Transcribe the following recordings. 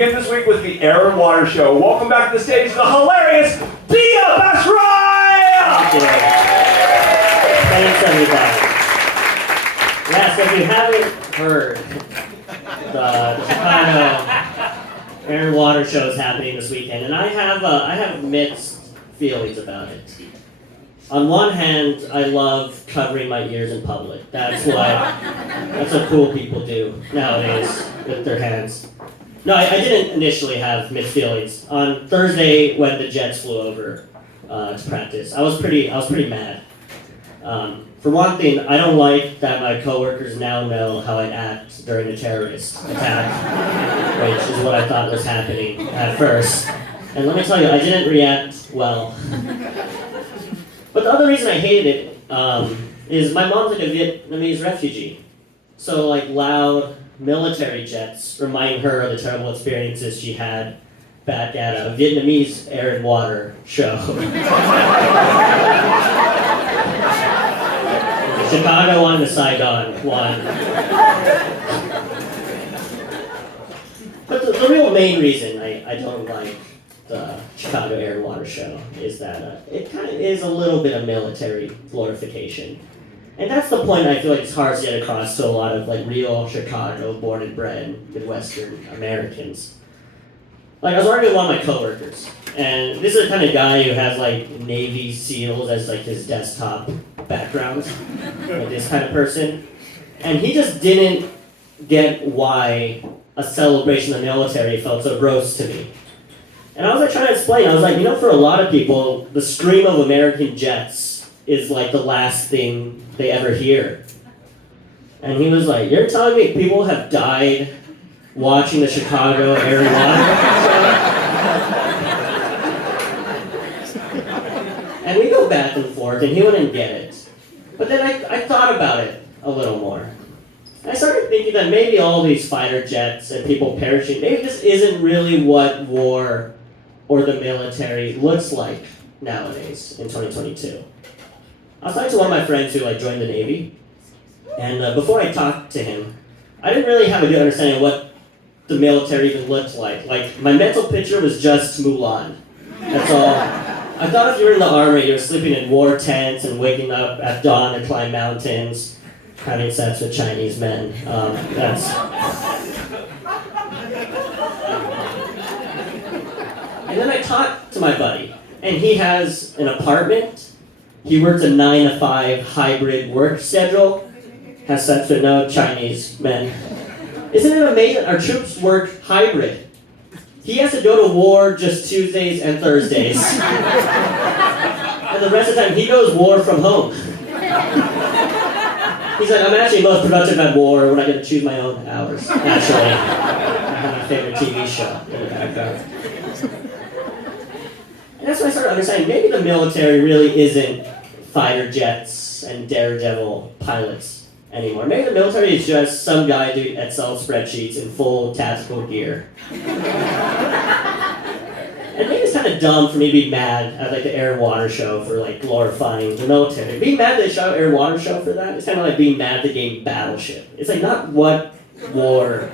In this week with the Air and Water Show. Welcome back to the stage, the hilarious Diya, Basrai! Thanks, everybody. Yeah, so if you haven't heard, the Chicago Air and Water Show is happening this weekend, and I have mixed feelings about it. On one hand, I love covering my ears in public. That's what cool people do nowadays with their hands. No, I didn't initially have mixed feelings. On Thursday, when the Jets flew over to practice, I was pretty mad. For one thing, I don't like that my coworkers now know how I act during a terrorist attack, which is what I thought was happening at first. And let me tell you, I didn't react well. But the other reason I hated it is my mom's like a Vietnamese refugee. So like loud military jets remind her of the terrible experiences she had back at a Vietnamese air and water show. Chicago on to Saigon, one. But the real main reason I don't like the Chicago Air and Water Show is that it kind of is a little bit of military glorification. And that's the point I feel like it's hard to get across to a lot of like real Chicago born and bred Midwestern Americans. Like I was arguing with one of my coworkers, and this is the kind of guy who has like Navy SEALs as like his desktop background, like this kind of person. And he just didn't get why a celebration of the military felt so gross to me. And I was like trying to explain, I was like, for a lot of people, the scream of American jets is like the last thing they ever hear. And he was like, you're telling me people have died watching the Chicago Air and Water? And we go back and forth, and he wouldn't get it. But then I thought about it a little more. I started thinking that maybe all these fighter jets and people perishing, maybe this isn't really what war or the military looks like nowadays in 2022. I was talking to one of my friends who joined the Navy, and before I talked to him, I didn't really have a good understanding of what the military even looked like. Like, my mental picture was just Mulan. That's all. I thought if you were in the army, you were sleeping in war tents and waking up at dawn to climb mountains, having sex with Chinese men. And then I talked to my buddy, and he has an apartment. He works a 9-to-5 hybrid work schedule, has sex with no Chinese men. Isn't it amazing? Our troops work hybrid. He has to go to war just Tuesdays and Thursdays. And the rest of the time, he goes war from home. He's like, I'm actually most productive at war when I get to choose my own hours, actually. I have my favorite TV show in the background. And that's when I started understanding maybe the military really isn't fighter jets and daredevil pilots anymore. Maybe the military is just some guy doing Excel spreadsheets in full tactical gear. And maybe it's kind of dumb for me to be mad at the Air and Water Show for glorifying the military. Being mad at the Air and Water Show for that, it's kind of like being mad at the game Battleship. It's not what war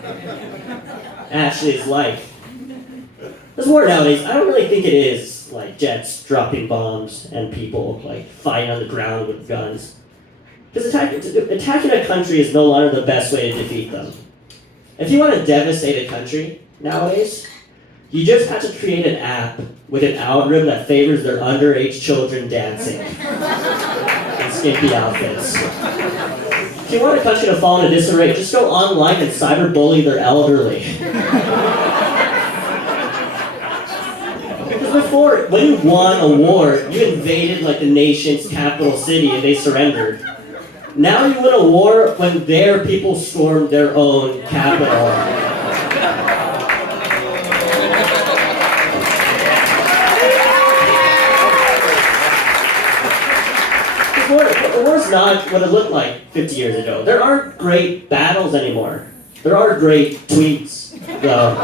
actually is like. This war nowadays, I don't really think it is jets dropping bombs and people fighting on the ground with guns. Because attacking a country is no longer the best way to defeat them. If you want to devastate a country nowadays, you just have to create an app with an algorithm that favors their underage children dancing in skimpy outfits. If you want a country to fall into disarray, just go online and cyberbully their elderly. Because before, when you won a war, you invaded the nation's capital city and they surrendered. Now you win a war when their people stormed their own capital. The war's not what it looked like 50 years ago. There aren't great battles anymore. There are great tweets, though.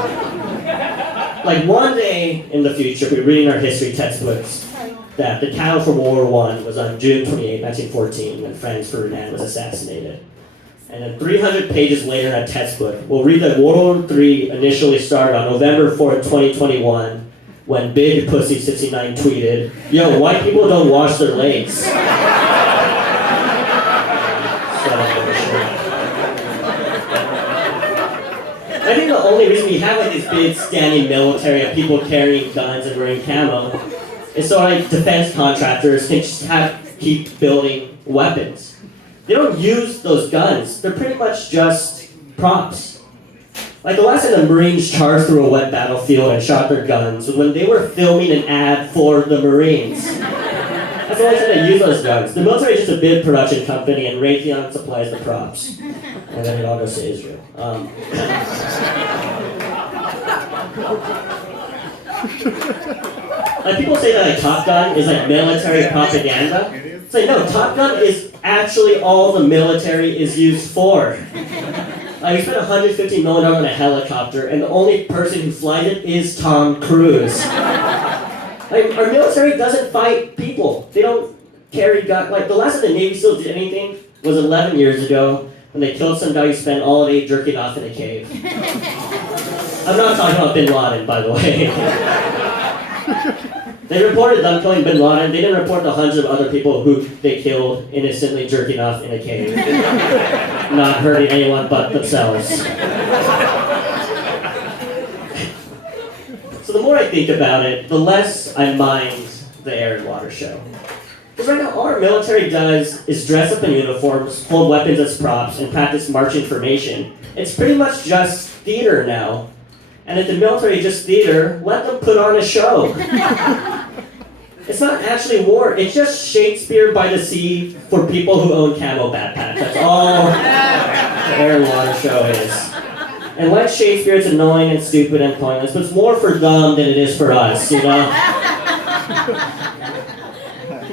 One day in the future, we're reading our history textbooks that the title for World War I was on June 28, 1914, when Franz Ferdinand was assassinated. And then 300 pages later in a textbook, we'll read that World War III initially started on November 4th, 2021, when Big Pussy 69 tweeted, "Yo, white people don't wash their legs." I think the only reason we have like these big standing military of people carrying guns and wearing camo is so like defense contractors can just keep building weapons. They don't use those guns. They're pretty much just props. Like the last time the Marines charged through a wet battlefield and shot their guns was when they were filming an ad for the Marines. That's the only time they use those guns. The military is just a big production company and Raytheon supplies the props. And then it all goes to Israel. Like people say that like Top Gun is like military propaganda. It's like no, Top Gun is actually all the military is used for. Like we spent $150 million on a helicopter, and the only person who flies it is Tom Cruise. Like our military doesn't fight people. They don't carry guns. Like the last time the Navy SEALs did anything was 11 years ago when they killed some guy who spent all day jerking off in a cave. I'm not talking about Bin Laden, by the way. They reported them killing Bin Laden. They didn't report the hundreds of other people who they killed innocently jerking off in a cave, not hurting anyone but themselves. So the more I think about it, the less I mind the air and water show. Because right now, all our military does is dress up in uniforms, hold weapons as props, and practice marching formation. It's pretty much just theater now. And if the military is just theater, let them put on a show. It's not actually war, it's just Shakespeare by the sea for people who own camo backpacks. That's all the air and water show is. And like Shakespeare, it's annoying and stupid and pointless, but it's more for them than it is for us, you know?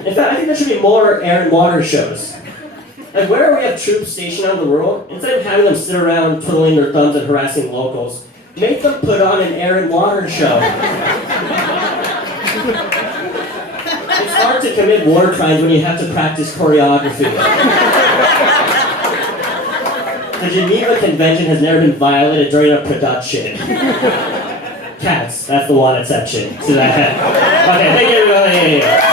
In fact, I think there should be more air and water shows. Like wherever we have troops stationed around the world, instead of having them sit around twiddling their thumbs and harassing locals, make them put on an air and water show. It's hard to commit war crimes when you have to practice choreography. The Geneva Convention has never been violated during a production. Cats, that's the one exception to that. Okay, thank you everybody.